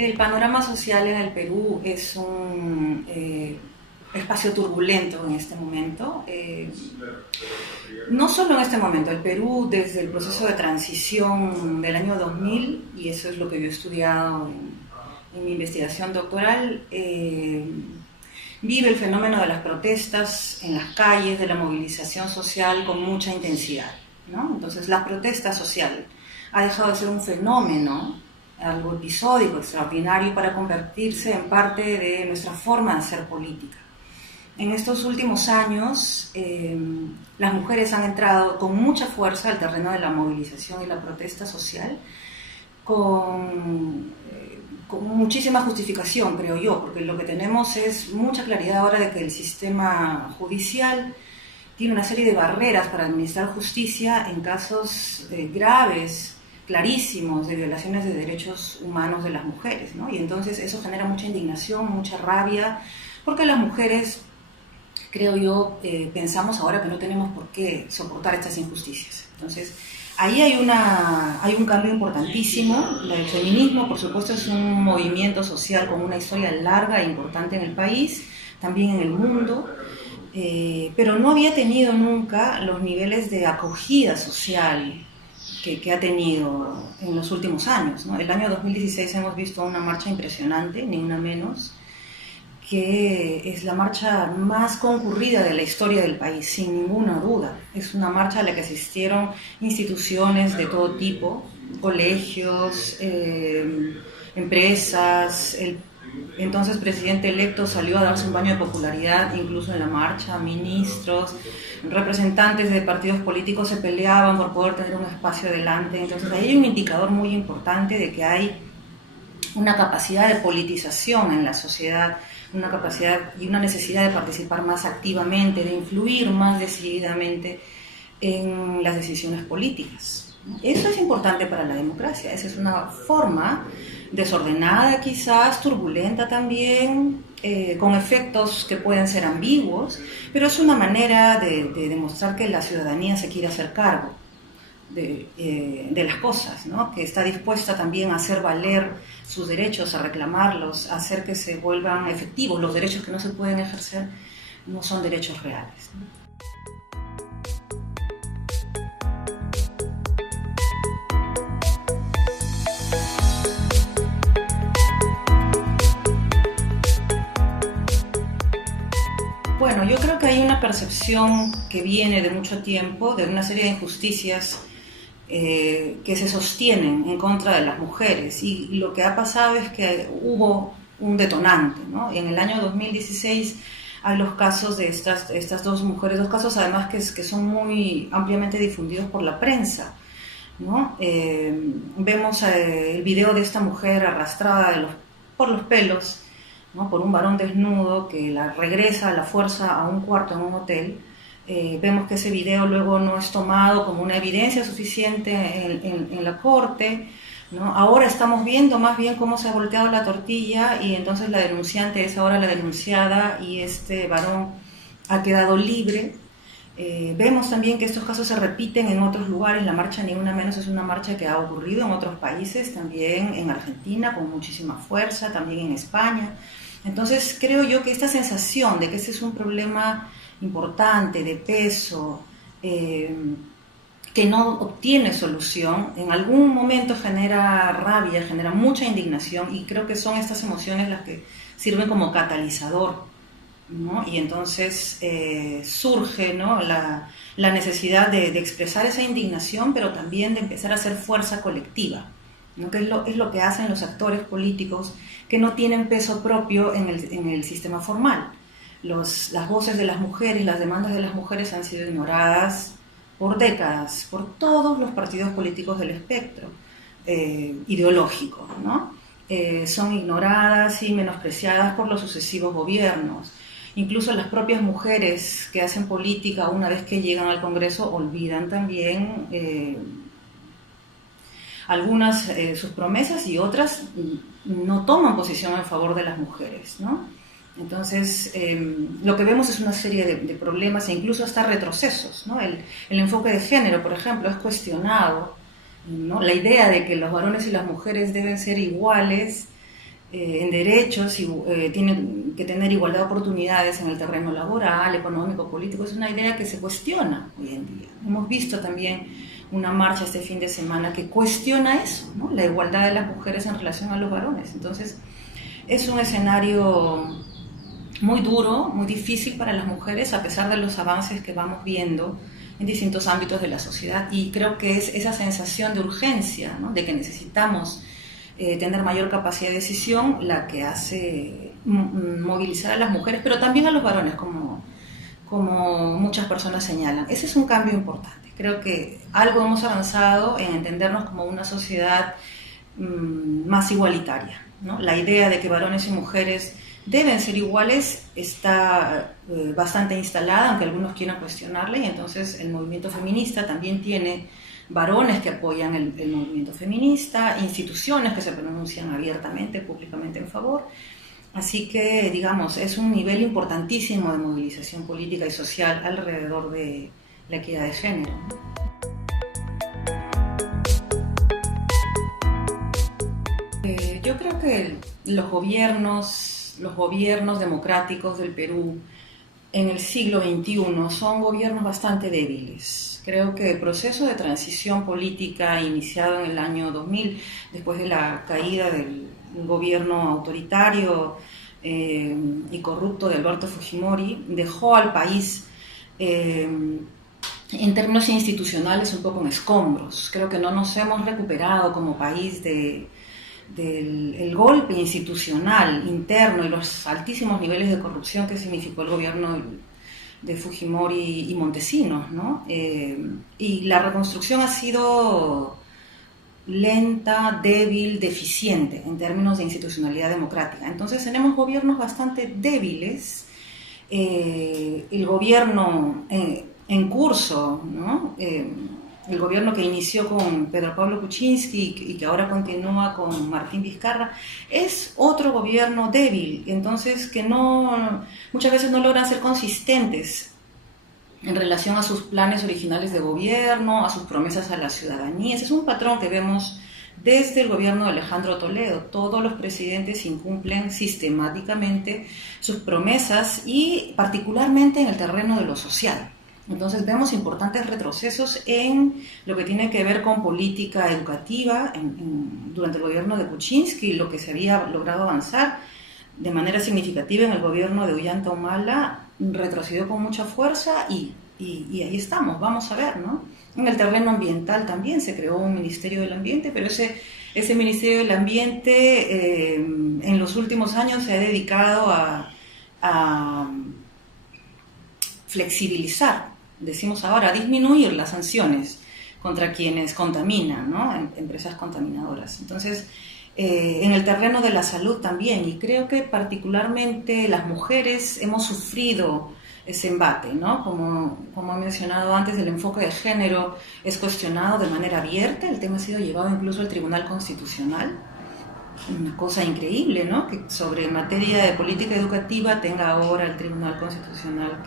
El panorama social en el Perú es un espacio turbulento en este momento. No solo en este momento, el Perú desde el proceso de transición del año 2000, y eso es lo que yo he estudiado en mi investigación doctoral, vive el fenómeno de las protestas en las calles, de la movilización social con mucha intensidad, ¿no? Entonces la protesta social ha dejado de ser un fenómeno, algo episódico, extraordinario, para convertirse en parte de nuestra forma de hacer política. En estos últimos años, las mujeres han entrado con mucha fuerza al terreno de la movilización y la protesta social, con muchísima justificación, creo yo, porque lo que tenemos es mucha claridad ahora de que el sistema judicial tiene una serie de barreras para administrar justicia en casos graves, clarísimos, de violaciones de derechos humanos de las mujeres, ¿no? Y entonces eso genera mucha indignación, mucha rabia, porque las mujeres, creo yo, pensamos ahora que no tenemos por qué soportar estas injusticias. Entonces, ahí hay un cambio importantísimo. El feminismo, por supuesto, es un movimiento social con una historia larga e importante en el país, también en el mundo, pero no había tenido nunca los niveles de acogida social que ha tenido en los últimos años, ¿no? El año 2016 hemos visto una marcha impresionante, ni una menos, que es la marcha más concurrida de la historia del país, sin ninguna duda. Es una marcha a la que asistieron instituciones de todo tipo, colegios, empresas. El entonces presidente electo salió a darse un baño de popularidad, incluso en la marcha, ministros, representantes de partidos políticos se peleaban por poder tener un espacio adelante. Entonces ahí hay un indicador muy importante de que hay una capacidad de politización en la sociedad, una capacidad y una necesidad de participar más activamente, de influir más decididamente en las decisiones políticas. Eso es importante para la democracia. Esa es una forma desordenada, quizás turbulenta también, con efectos que pueden ser ambiguos, pero es una manera de demostrar que la ciudadanía se quiere hacer cargo de las cosas, ¿no? Que está dispuesta también a hacer valer sus derechos, a reclamarlos, a hacer que se vuelvan efectivos. Los derechos que no se pueden ejercer no son derechos reales, ¿no? Bueno, yo creo que hay una percepción que viene de mucho tiempo, de una serie de injusticias que se sostienen en contra de las mujeres, y lo que ha pasado es que hubo un detonante, ¿no? En el año 2016 hay los casos de estas dos mujeres, dos casos además que son muy ampliamente difundidos por la prensa, ¿no? Vemos el video de esta mujer arrastrada por los pelos, ¿no? Por un varón desnudo que la regresa a la fuerza a un cuarto en un hotel. Vemos que ese video luego no es tomado como una evidencia suficiente en la corte, ¿no? Ahora estamos viendo más bien cómo se ha volteado la tortilla, y entonces la denunciante es ahora la denunciada y este varón ha quedado libre. Vemos también que estos casos se repiten en otros lugares. La marcha Ni Una Menos es una marcha que ha ocurrido en otros países, también en Argentina con muchísima fuerza, también en España. Entonces creo yo que esta sensación de que ese es un problema importante, de peso, que no obtiene solución, en algún momento genera rabia, genera mucha indignación, y creo que son estas emociones las que sirven como catalizador, ¿no? Y entonces surge, ¿no? la necesidad de expresar esa indignación, pero también de empezar a hacer fuerza colectiva, ¿no? Que es lo que hacen los actores políticos que no tienen peso propio en el sistema formal. Las voces de las mujeres, las demandas de las mujeres han sido ignoradas por décadas, por todos los partidos políticos del espectro ideológico, ¿no? Son ignoradas y menospreciadas por los sucesivos gobiernos. Incluso las propias mujeres que hacen política, una vez que llegan al Congreso, olvidan también algunas sus promesas, y otras no toman posición en favor de las mujeres, ¿no? Entonces, lo que vemos es una serie de problemas e incluso hasta retrocesos, ¿no? El enfoque de género, por ejemplo, es cuestionado, ¿no? La idea de que los varones y las mujeres deben ser iguales en derechos, tienen que tener igualdad de oportunidades en el terreno laboral, económico, político. Es una idea que se cuestiona hoy en día. Hemos visto también una marcha este fin de semana que cuestiona eso, ¿no? La igualdad de las mujeres en relación a los varones. Entonces, es un escenario muy duro, muy difícil para las mujeres, a pesar de los avances que vamos viendo en distintos ámbitos de la sociedad. Y creo que es esa sensación de urgencia, ¿no? De que necesitamos tener mayor capacidad de decisión la que hace movilizar a las mujeres, pero también a los varones, como muchas personas señalan. Ese es un cambio importante. Creo que algo hemos avanzado en entendernos como una sociedad más igualitaria, ¿no? La idea de que varones y mujeres deben ser iguales está bastante instalada, aunque algunos quieran cuestionarla, y entonces el movimiento feminista también tiene varones que apoyan el movimiento feminista, instituciones que se pronuncian abiertamente, públicamente en favor. Así que, digamos, es un nivel importantísimo de movilización política y social alrededor de la equidad de género. Yo creo que los gobiernos democráticos del Perú en el siglo XXI son gobiernos bastante débiles. Creo que el proceso de transición política iniciado en el año 2000, después de la caída del gobierno autoritario y corrupto de Alberto Fujimori, dejó al país en términos institucionales un poco en escombros. Creo que no nos hemos recuperado como país del golpe institucional interno y los altísimos niveles de corrupción que significó el gobierno de Fujimori y Montesinos, ¿no? Y la reconstrucción ha sido lenta, débil, deficiente en términos de institucionalidad democrática. Entonces tenemos gobiernos bastante débiles. El gobierno en curso, ¿no? El gobierno que inició con Pedro Pablo Kuczynski y que ahora continúa con Martín Vizcarra, es otro gobierno débil, entonces que muchas veces no logran ser consistentes en relación a sus planes originales de gobierno, a sus promesas a la ciudadanía. Ese es un patrón que vemos desde el gobierno de Alejandro Toledo. Todos los presidentes incumplen sistemáticamente sus promesas y particularmente en el terreno de lo social. Entonces vemos importantes retrocesos en lo que tiene que ver con política educativa durante el gobierno de Kuczynski, lo que se había logrado avanzar de manera significativa en el gobierno de Ollanta Humala retrocedió con mucha fuerza y ahí estamos, vamos a ver, ¿no? En el terreno ambiental también se creó un Ministerio del Ambiente, pero ese Ministerio del Ambiente en los últimos años se ha dedicado a flexibilizar, decimos ahora, a disminuir las sanciones contra quienes contaminan, ¿no? Empresas contaminadoras. Entonces, en el terreno de la salud también, y creo que particularmente las mujeres hemos sufrido ese embate, ¿no? Como he mencionado antes, el enfoque de género es cuestionado de manera abierta, el tema ha sido llevado incluso al Tribunal Constitucional. Una cosa increíble, ¿no? Que sobre materia de política educativa tenga ahora el Tribunal Constitucional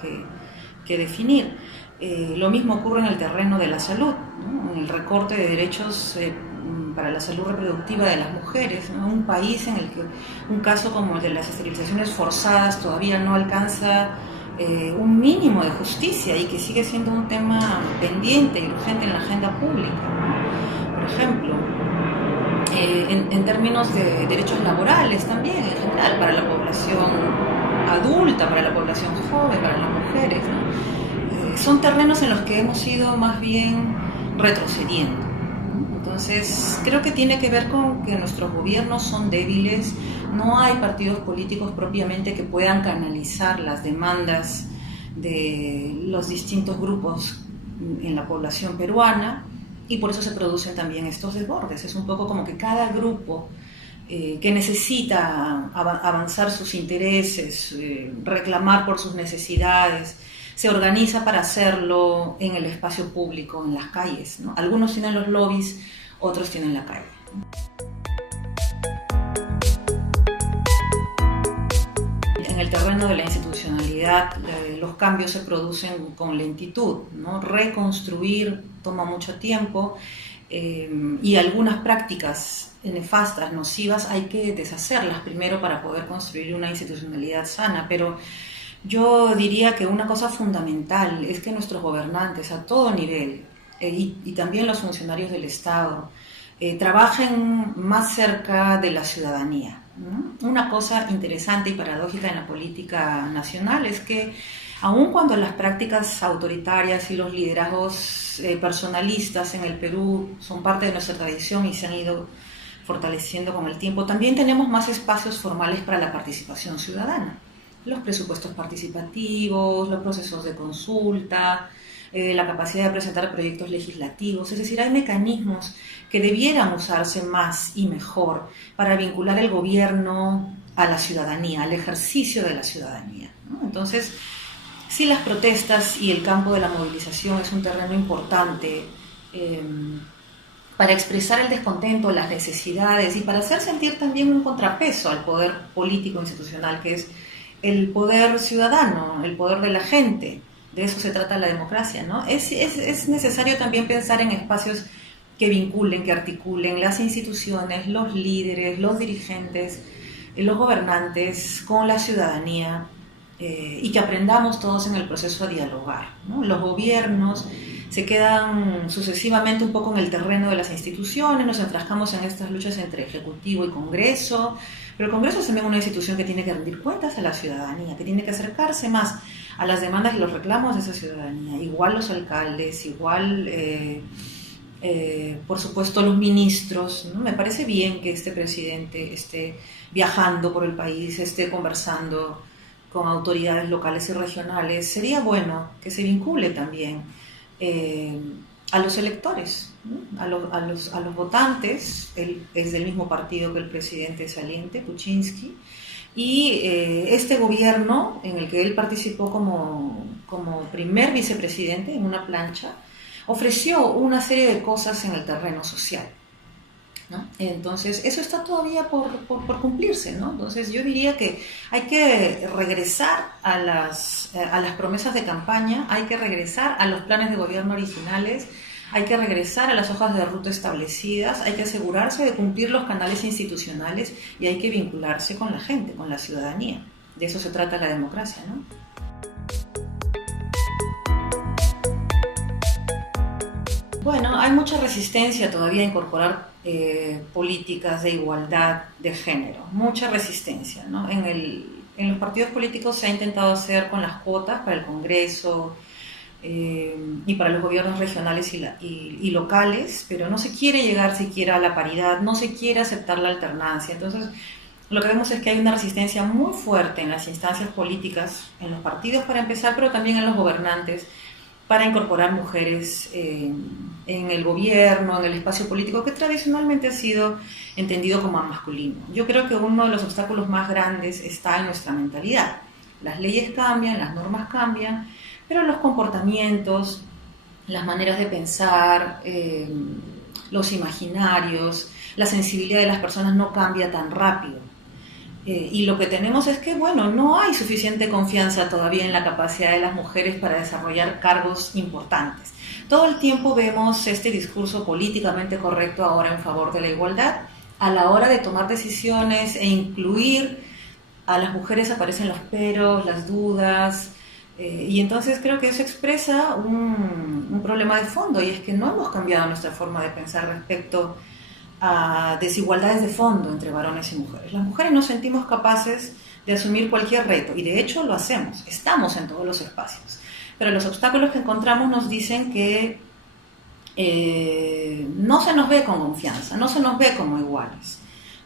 que definir. Lo mismo ocurre en el terreno de la salud, ¿no? En el recorte de derechos para la salud reproductiva de las mujeres, ¿no? Un país en el que un caso como el de las esterilizaciones forzadas todavía no alcanza un mínimo de justicia y que sigue siendo un tema pendiente y urgente en la agenda pública, ¿no? Por ejemplo, en términos de derechos laborales también, en general, para la población adulta, para la población joven, para las mujeres, ¿no? Son terrenos en los que hemos ido más bien retrocediendo, ¿no? Entonces, creo que tiene que ver con que nuestros gobiernos son débiles, no hay partidos políticos propiamente que puedan canalizar las demandas de los distintos grupos en la población peruana, y por eso se producen también estos desbordes. Es un poco como que cada grupo que necesita avanzar sus intereses, reclamar por sus necesidades, se organiza para hacerlo en el espacio público, en las calles, ¿no? Algunos tienen los lobbies, otros tienen la calle. En el terreno de la institucionalidad, los cambios se producen con lentitud, ¿no? Reconstruir toma mucho tiempo. y algunas prácticas nefastas, nocivas, hay que deshacerlas primero para poder construir una institucionalidad sana. Pero yo diría que una cosa fundamental es que nuestros gobernantes a todo nivel, y también los funcionarios del Estado, trabajen más cerca de la ciudadanía, ¿no? Una cosa interesante y paradójica en la política nacional es que aun cuando las prácticas autoritarias y los liderazgos personalistas en el Perú son parte de nuestra tradición y se han ido fortaleciendo con el tiempo, también tenemos más espacios formales para la participación ciudadana. Los presupuestos participativos, los procesos de consulta, la capacidad de presentar proyectos legislativos. Es decir, hay mecanismos que debieran usarse más y mejor para vincular el gobierno a la ciudadanía, al ejercicio de la ciudadanía, ¿no? Entonces, sí, las protestas y el campo de la movilización es un terreno importante para expresar el descontento, las necesidades y para hacer sentir también un contrapeso al poder político institucional, que es el poder ciudadano, el poder de la gente. De eso se trata la democracia, ¿no? Es necesario también pensar en espacios que vinculen, que articulen las instituciones, los líderes, los dirigentes, los gobernantes con la ciudadanía, y que aprendamos todos en el proceso a dialogar, ¿no? Los gobiernos se quedan sucesivamente un poco en el terreno de las instituciones, nos enfrascamos en estas luchas entre Ejecutivo y Congreso, pero el Congreso es también una institución que tiene que rendir cuentas a la ciudadanía, que tiene que acercarse más a las demandas y los reclamos de esa ciudadanía, igual los alcaldes, igual por supuesto los ministros, ¿no? Me parece bien que este presidente esté viajando por el país, esté conversando con autoridades locales y regionales. Sería bueno que se vincule también a los electores, ¿no? a los votantes. Él es del mismo partido que el presidente saliente, Kuczynski, y este gobierno en el que él participó como primer vicepresidente en una plancha, ofreció una serie de cosas en el terreno social, ¿no? Entonces, eso está todavía por cumplirse, ¿no? Entonces, yo diría que hay que regresar a las promesas de campaña, hay que regresar a los planes de gobierno originales, hay que regresar a las hojas de ruta establecidas, hay que asegurarse de cumplir los canales institucionales y hay que vincularse con la gente, con la ciudadanía. De eso se trata la democracia, ¿no? Bueno, hay mucha resistencia todavía a incorporar políticas de igualdad de género, mucha resistencia, ¿no? En los partidos políticos se ha intentado hacer con las cuotas para el Congreso y para los gobiernos regionales y locales, pero no se quiere llegar siquiera a la paridad, no se quiere aceptar la alternancia. Entonces, lo que vemos es que hay una resistencia muy fuerte en las instancias políticas, en los partidos para empezar, pero también en los gobernantes, para incorporar mujeres en el gobierno, en el espacio político que tradicionalmente ha sido entendido como masculino. Yo creo que uno de los obstáculos más grandes está en nuestra mentalidad. Las leyes cambian, las normas cambian, pero los comportamientos, las maneras de pensar, los imaginarios, la sensibilidad de las personas no cambia tan rápido. Y lo que tenemos es que, bueno, no hay suficiente confianza todavía en la capacidad de las mujeres para desarrollar cargos importantes. Todo el tiempo vemos este discurso políticamente correcto ahora en favor de la igualdad. A la hora de tomar decisiones e incluir a las mujeres aparecen los peros, las dudas, y entonces creo que eso expresa un problema de fondo, y es que no hemos cambiado nuestra forma de pensar respecto a desigualdades de fondo entre varones y mujeres. Las mujeres nos sentimos capaces de asumir cualquier reto y de hecho lo hacemos, estamos en todos los espacios, pero los obstáculos que encontramos nos dicen que no se nos ve con confianza, no se nos ve como iguales,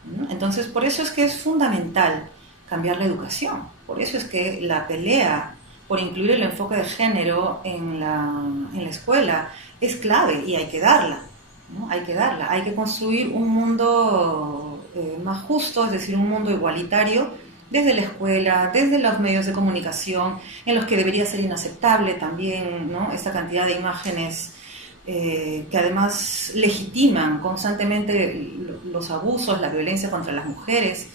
¿no? Entonces por eso es que es fundamental cambiar la educación, por eso es que la pelea por incluir el enfoque de género en la escuela es clave y hay que darla, ¿no? Hay que construir un mundo más justo, es decir, un mundo igualitario desde la escuela, desde los medios de comunicación, en los que debería ser inaceptable también, ¿no? Esta cantidad de imágenes que además legitiman constantemente los abusos, la violencia contra las mujeres.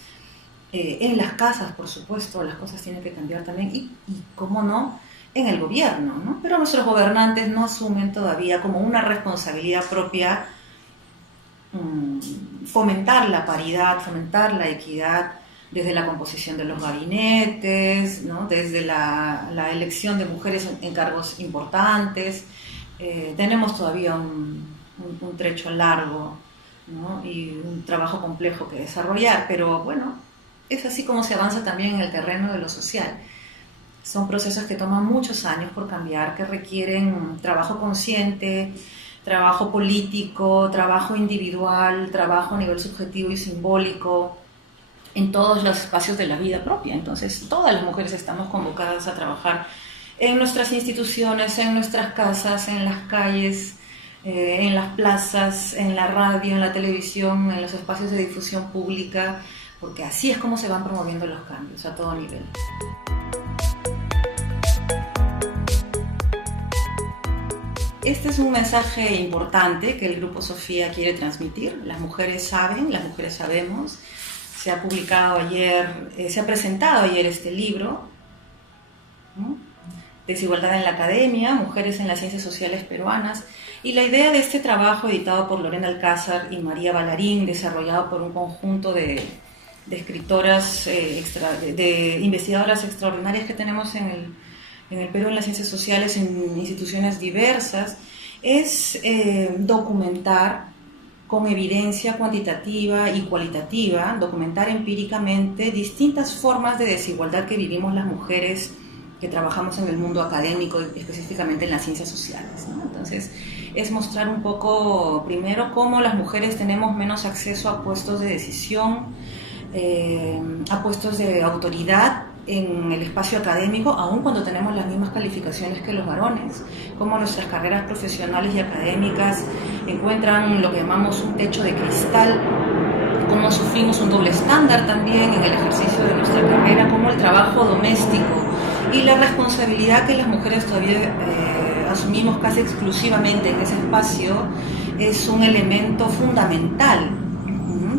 En las casas, por supuesto, las cosas tienen que cambiar también y cómo no, en el gobierno, ¿no? Pero nuestros gobernantes no asumen todavía como una responsabilidad propia fomentar la paridad, fomentar la equidad desde la composición de los gabinetes, ¿no? Desde la elección de mujeres en cargos importantes. Tenemos todavía un trecho largo, ¿no? Y un trabajo complejo que desarrollar, pero bueno, es así como se avanza también en el terreno de lo social. Son procesos que toman muchos años por cambiar, que requieren trabajo consciente, trabajo político, trabajo individual, trabajo a nivel subjetivo y simbólico, en todos los espacios de la vida propia. Entonces, todas las mujeres estamos convocadas a trabajar en nuestras instituciones, en nuestras casas, en las calles, en las plazas, en la radio, en la televisión, en los espacios de difusión pública, porque así es como se van promoviendo los cambios a todo nivel. Este es un mensaje importante que el Grupo Sofía quiere transmitir. Las mujeres saben, las mujeres sabemos. Se ha publicado ayer, se ha presentado ayer este libro, ¿no? Desigualdad en la Academia, Mujeres en las Ciencias Sociales Peruanas. Y la idea de este trabajo, editado por Lorena Alcázar y María Ballarín, desarrollado por un conjunto de escritoras, de investigadoras extraordinarias que tenemos en el Perú en las ciencias sociales, en instituciones diversas, es documentar con evidencia cuantitativa y cualitativa, documentar empíricamente distintas formas de desigualdad que vivimos las mujeres que trabajamos en el mundo académico, específicamente en las ciencias sociales, ¿no? Entonces, es mostrar un poco, primero, cómo las mujeres tenemos menos acceso a puestos de decisión, a puestos de autoridad en el espacio académico, aun cuando tenemos las mismas calificaciones que los varones, cómo nuestras carreras profesionales y académicas encuentran lo que llamamos un techo de cristal, cómo sufrimos un doble estándar también en el ejercicio de nuestra carrera, cómo el trabajo doméstico y la responsabilidad que las mujeres todavía asumimos casi exclusivamente en ese espacio es un elemento fundamental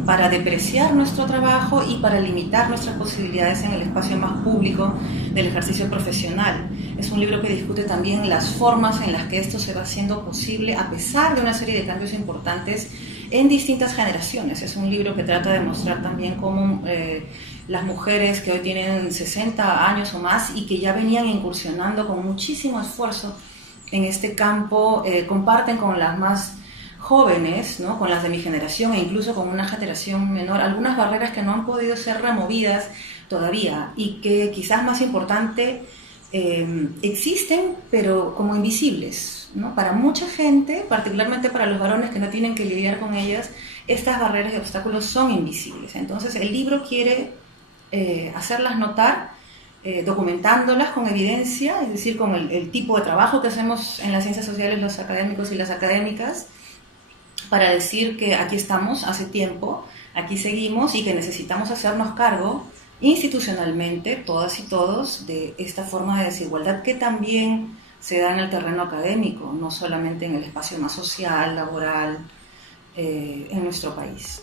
para depreciar nuestro trabajo y para limitar nuestras posibilidades en el espacio más público del ejercicio profesional. Es un libro que discute también las formas en las que esto se va haciendo posible a pesar de una serie de cambios importantes en distintas generaciones. Es un libro que trata de mostrar también cómo las mujeres que hoy tienen 60 años o más y que ya venían incursionando con muchísimo esfuerzo en este campo, comparten con las más jóvenes, ¿no? Con las de mi generación e incluso con una generación menor, algunas barreras que no han podido ser removidas todavía y que quizás más importante existen pero como invisibles, ¿no? Para mucha gente, particularmente para los varones que no tienen que lidiar con ellas, estas barreras y obstáculos son invisibles. Entonces el libro quiere hacerlas notar, documentándolas con evidencia, es decir, con el tipo de trabajo que hacemos en las ciencias sociales los académicos y las académicas, para decir que aquí estamos hace tiempo, aquí seguimos y que necesitamos hacernos cargo institucionalmente, todas y todos, de esta forma de desigualdad que también se da en el terreno académico, no solamente en el espacio más social, laboral, en nuestro país.